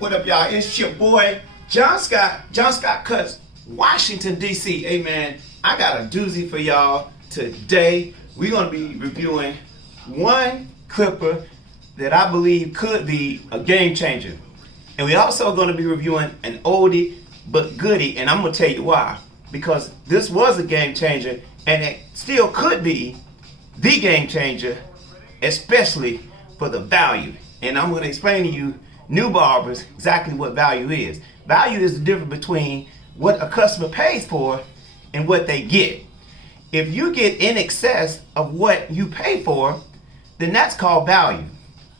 What up, y'all? It's your boy, John Scott Cuts, Washington, D.C. Hey, man, I got a doozy for y'all today. We're going to be reviewing one clipper that I believe could be a game changer. And we also going to be reviewing an oldie but goodie, and I'm going to tell you why. Because this was a game changer, and it still could be the game changer, especially for the value. And I'm going to explain to you, new barbers, exactly what value is. Value is the difference between what a customer pays for and what they get. If you get in excess of what you pay for, then that's called value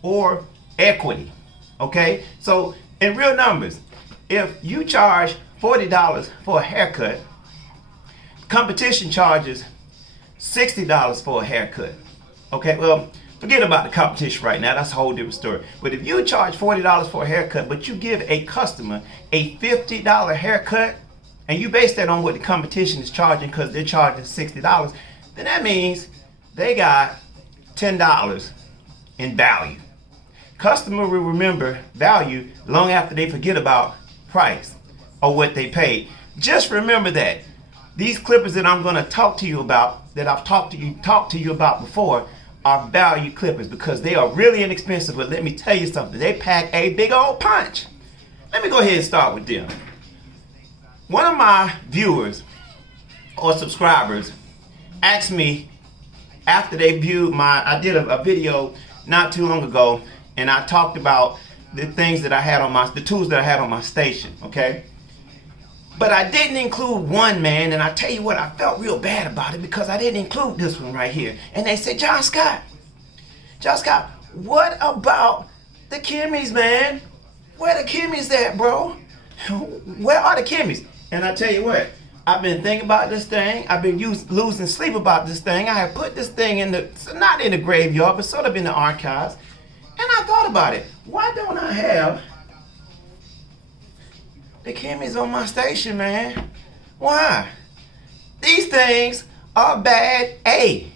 or equity. Okay? So in real numbers, if you charge $40 for a haircut, competition charges $60 for a haircut. Okay, well, forget about the competition right now. That's a whole different story. But if you charge $40 for a haircut, but you give a customer a $50 haircut, and you base that on what the competition is charging because they're charging $60, then that means they got $10 in value. Customer will remember value long after they forget about price or what they paid. Just remember that. These clippers that I'm going to talk to you about, that I've talked to you about before, are value clippers because they are really inexpensive. But let me tell you something, they pack a big old punch. Let me go ahead and start with them. One of my viewers or subscribers asked me after they viewed I did a video not too long ago, and I talked about the things that I had on the tools that I had on my station, okay? But I didn't include one, man, and I tell you what, I felt real bad about it because I didn't include this one right here. And they said, John Scott, what about the Kimmies, man? Where the Kimmies at, bro? Where are the Kimmies? And I tell you what, I've been thinking about this thing. I've been losing sleep about this thing. I have put this thing not in the graveyard, but sort of in the archives. And I thought about it. Why don't I have the Kimmies on my station, man? Why? These things are bad A.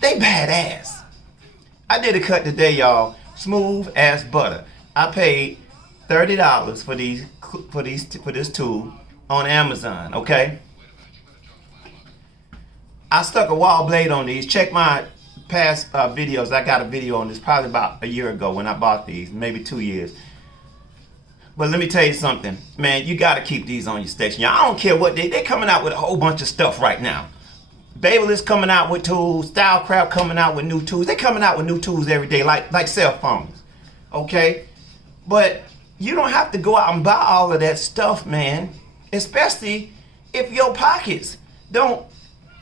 They badass. I did a cut today, y'all. Smooth as butter. I paid $30 for this tool on Amazon, okay? I stuck a wall blade on these. Check my past videos. I got a video on this probably about a year ago when I bought these, maybe 2 years. But let me tell you something, man, you got to keep these on your station. Y'all, I don't care what they're coming out with a whole bunch of stuff right now. Babyliss coming out with tools, Stylecraft coming out with new tools. They're coming out with new tools every day, like cell phones, okay? But you don't have to go out and buy all of that stuff, man, especially if your pockets don't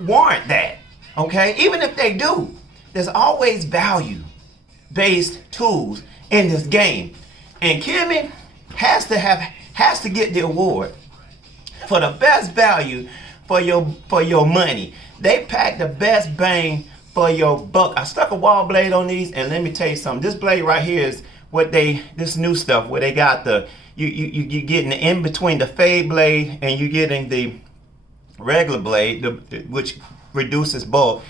warrant that, okay? Even if they do, there's always value-based tools in this game. And Kimmy has to get the award for the best value for your money. They pack the best bang for your buck. I stuck a wall blade on these, and let me tell you something. This blade right here is this new stuff where they got you getting in between the fade blade and you getting the regular blade, which reduces bulk,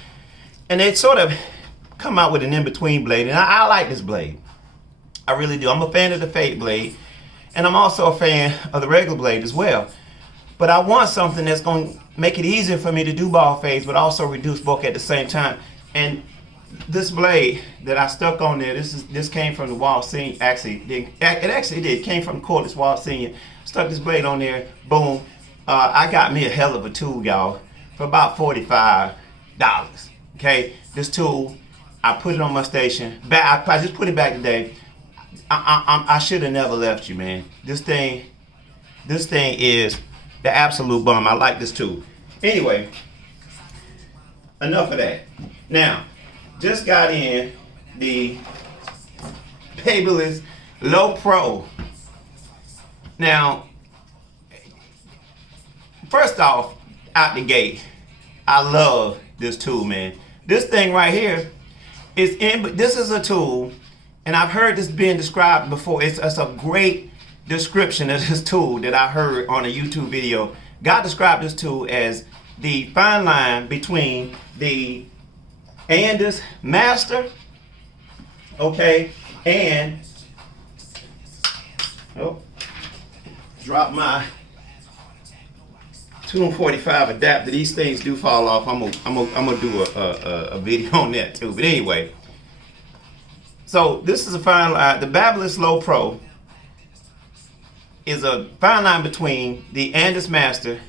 and they sort of come out with an in-between blade, and I like this blade. I really do. I'm a fan of the fade blade, and I'm also a fan of the regular blade as well. But I want something that's going to make it easier for me to do ball fades, but also reduce bulk at the same time. And this blade that I stuck on there, this came from the Wall Senior. It actually did. It came from the cordless Wall Senior. Stuck this blade on there. Boom. I got me a hell of a tool, y'all, for about $45. Okay, this tool, I put it on my station. I just put it back today. I should have never left you, man. This thing is the absolute bomb. I like this tool. Anyway, enough of that. Now, just got in the Babyliss Low Pro. Now, first off, out the gate, I love this tool, man. This thing right here this is a tool, and I've heard this being described before. It's a great description of this tool that I heard on a YouTube video. God described this tool as the fine line between the Master, okay, and Oh, drop my 245 adapter. These things do fall off. I'm gonna do a video on that too. But anyway, so this is a fine line. The Babyliss Low Pro is a fine line between the Andis Master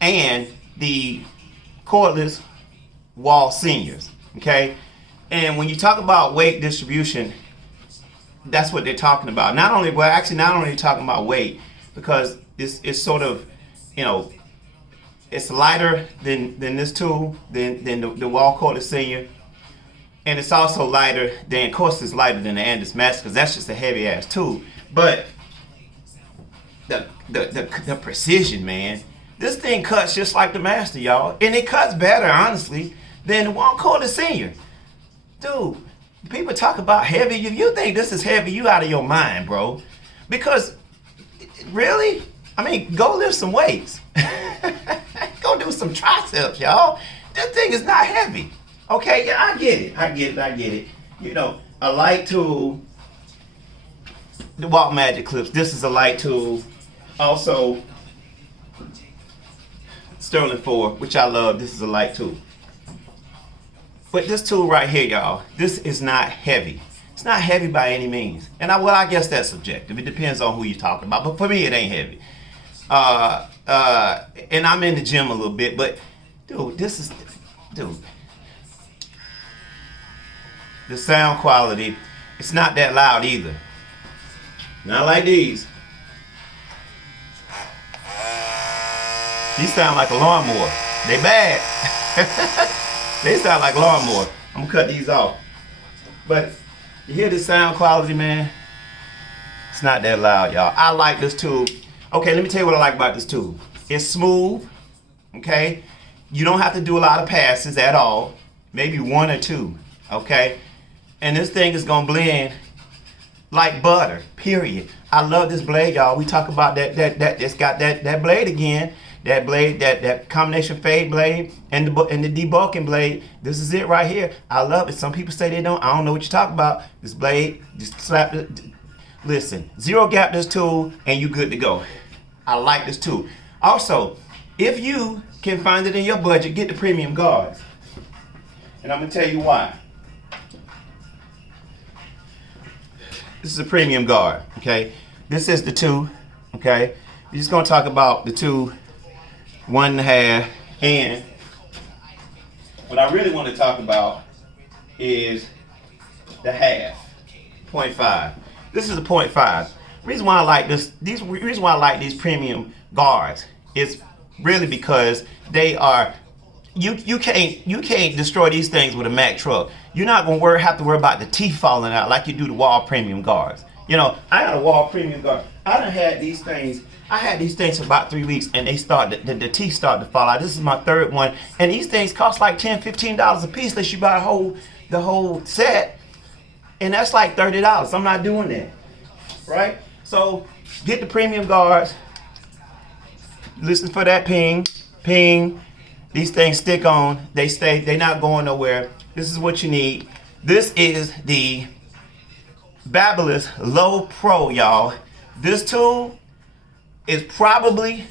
and the cordless wall seniors. Okay, and when you talk about weight distribution, that's what they're talking about. Not only talking about weight, because it's sort of, you know, it's lighter than this tool, than the wall cordless senior, and it's also lighter than, of course, it's lighter than the Andis Master, because that's just a heavy ass tool. But the precision, man, this thing cuts just like the Master, y'all, and it cuts better, honestly, than the wall cordless senior. Dude, people talk about heavy. If you think this is heavy, you out of your mind, bro. Because, really? I mean, go lift some weights. Go do some triceps, y'all. This thing is not heavy. Okay, yeah, I get it. You know, a light tool, the Walk Magic clips, this is a light tool. Also, Sterling 4, which I love, this is a light tool. But this tool right here, y'all, this is not heavy. It's not heavy by any means. And I guess that's subjective. It depends on who you're talking about. But for me, it ain't heavy. And I'm in the gym a little bit, but dude, the sound quality, it's not that loud either. Not like these. These sound like a lawnmower. They bad. They sound like lawnmower. I'm gonna cut these off. But you hear the sound quality, man? It's not that loud, y'all. I like this tool. Okay, let me tell you what I like about this tool. It's smooth, okay? You don't have to do a lot of passes at all. Maybe one or two, okay? And this thing is gonna blend like butter, period. I love this blade, y'all. We talk about that it's got that blade again. That blade, that combination fade blade and the debulking blade. This is it right here. I love it. Some people say they don't. I don't know what you're talking about. This blade, just slap it. Listen, zero gap this tool and you good to go. I like this tool. Also, if you can find it in your budget, get the premium guards. And I'm gonna tell you why. This is a premium guard, okay? This is the 2, okay? We're just gonna talk about the 2, 1.5, and what I really want to talk about is the half, 0.5. This is a 0.5. Reason why I like reason why I like these premium guards is really because they are, you can't destroy these things with a Mack truck. You're not gonna have to worry about the teeth falling out like you do the wall premium guards. You know, I got a wall premium guard. I done had these things. I had these things for about 3 weeks and they started, the teeth started to fall out. This is my 3rd one. And these things cost like $10, $15 a piece unless you buy the whole set. And that's like $30. I'm not doing that, right? So get the premium guards. Listen for that ping, ping. These things stick on. They stay, they're not going nowhere. This is what you need. This is the Babyliss Low Pro, y'all. This tool is probably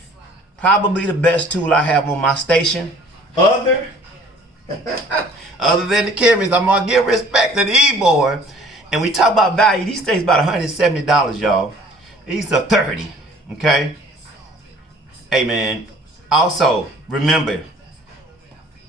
the best tool I have on my station. Other than the Kimmys, I'm gonna give respect to the E-board. And we talk about value. These things about $170, y'all. These are 30, okay? Hey man, also remember,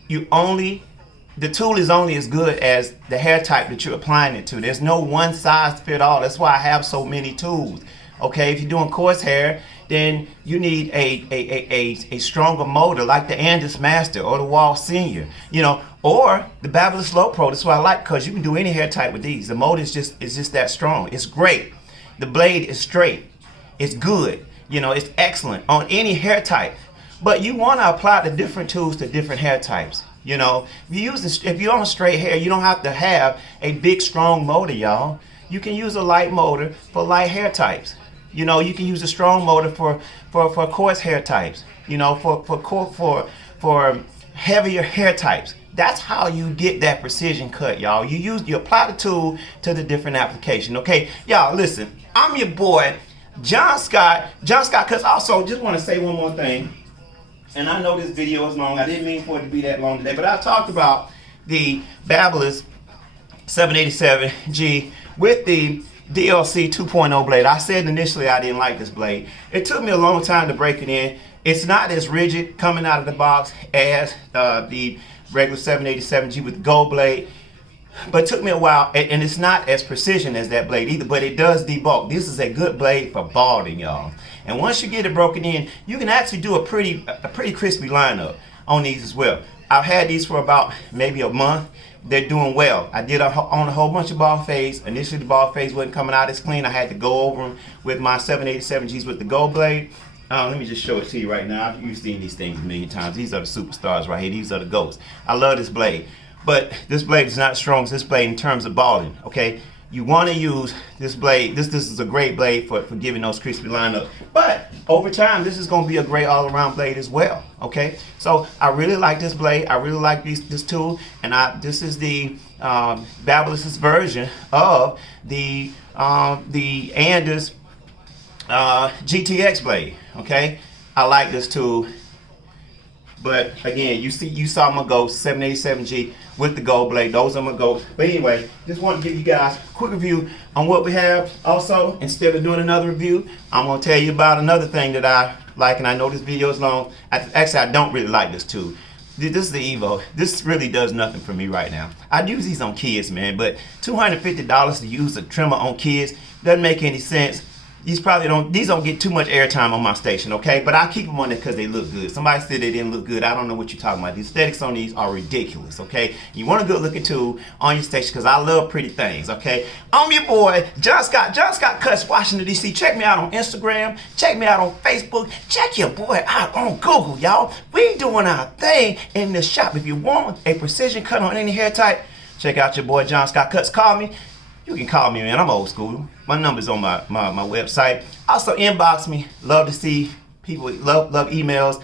the tool is only as good as the hair type that you're applying it to. There's no one size fit all. That's why I have so many tools. Okay, if you're doing coarse hair, then you need a stronger motor like the Andis Master or the Wall Senior, you know, or the Babyliss Low Pro. That's what I like, because you can do any hair type with these. The motor is just that strong. It's great. The blade is straight. It's good. You know, it's excellent on any hair type. But you want to apply the different tools to different hair types. You know, if you're on straight hair, you don't have to have a big strong motor, y'all. You can use a light motor for light hair types. You know, you can use a strong motor for coarse hair types. You know, for heavier hair types. That's how you get that precision cut, y'all. You apply the tool to the different application. Okay, y'all, listen. I'm your boy, John Scott. John Scott Cuts. Also, just want to say one more thing. And I know this video is long. I didn't mean for it to be that long today, but I talked about the Babyliss 787G with the DLC 2.0 blade. I said initially I didn't like this blade. It took me a long time to break it in. It's not as rigid coming out of the box as the regular 787G with the gold blade, but it took me a while, and it's not as precision as that blade either, but it does debulk. This is a good blade for balding, y'all. And once you get it broken in, you can actually do a pretty crispy lineup on these as well. I've had these for about maybe a month. They're doing well. I did on a whole bunch of bald fades. Initially, the bald fades wasn't coming out as clean. I had to go over them with my 787Gs with the gold blade. Let me just show it to you right now. You've seen these things a million times. These are the superstars right here. These are the GOATs. I love this blade. But this blade is not as strong as this blade in terms of balding, okay? You want to use this blade. This is a great blade for giving those crispy lineup. But over time, this is going to be a great all-around blade as well, okay? So I really like this blade. I really like this tool. And this is the Babyliss's version of the Anders GTX blade. Okay, I like this tool, but again, you saw my GOATs 787G with the gold blade. Those are my GOATs. But anyway, just want to give you guys a quick review on what we have. Also, instead of doing another review, I'm going to tell you about another thing that I like, and I know this video is long. Actually, I don't really like this tool. This is the Evo. This really does nothing for me right now. I'd use these on kids, man, but $250 to use a trimmer on kids doesn't make any sense. These don't get too much airtime on my station, okay? But I keep them on there because they look good. Somebody said they didn't look good. I don't know what you're talking about. The aesthetics on these are ridiculous, okay? You want a good looking tool on your station because I love pretty things, okay? I'm your boy, John Scott. John Scott Cuts, Washington, D.C. Check me out on Instagram. Check me out on Facebook. Check your boy out on Google, y'all. We doing our thing in the shop. If you want a precision cut on any hair type, check out your boy, John Scott Cuts. Call me. You can call me, man. I'm old school. My number's on my website. Also inbox me. Love to see people. Love emails.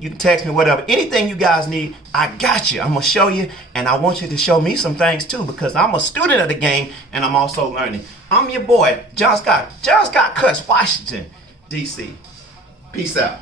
You can text me, whatever. Anything you guys need, I got you. I'm gonna show you, and I want you to show me some things too, because I'm a student of the game and I'm also learning. I'm your boy, John Scott. John Scott Cuts, Washington, D.C. Peace out.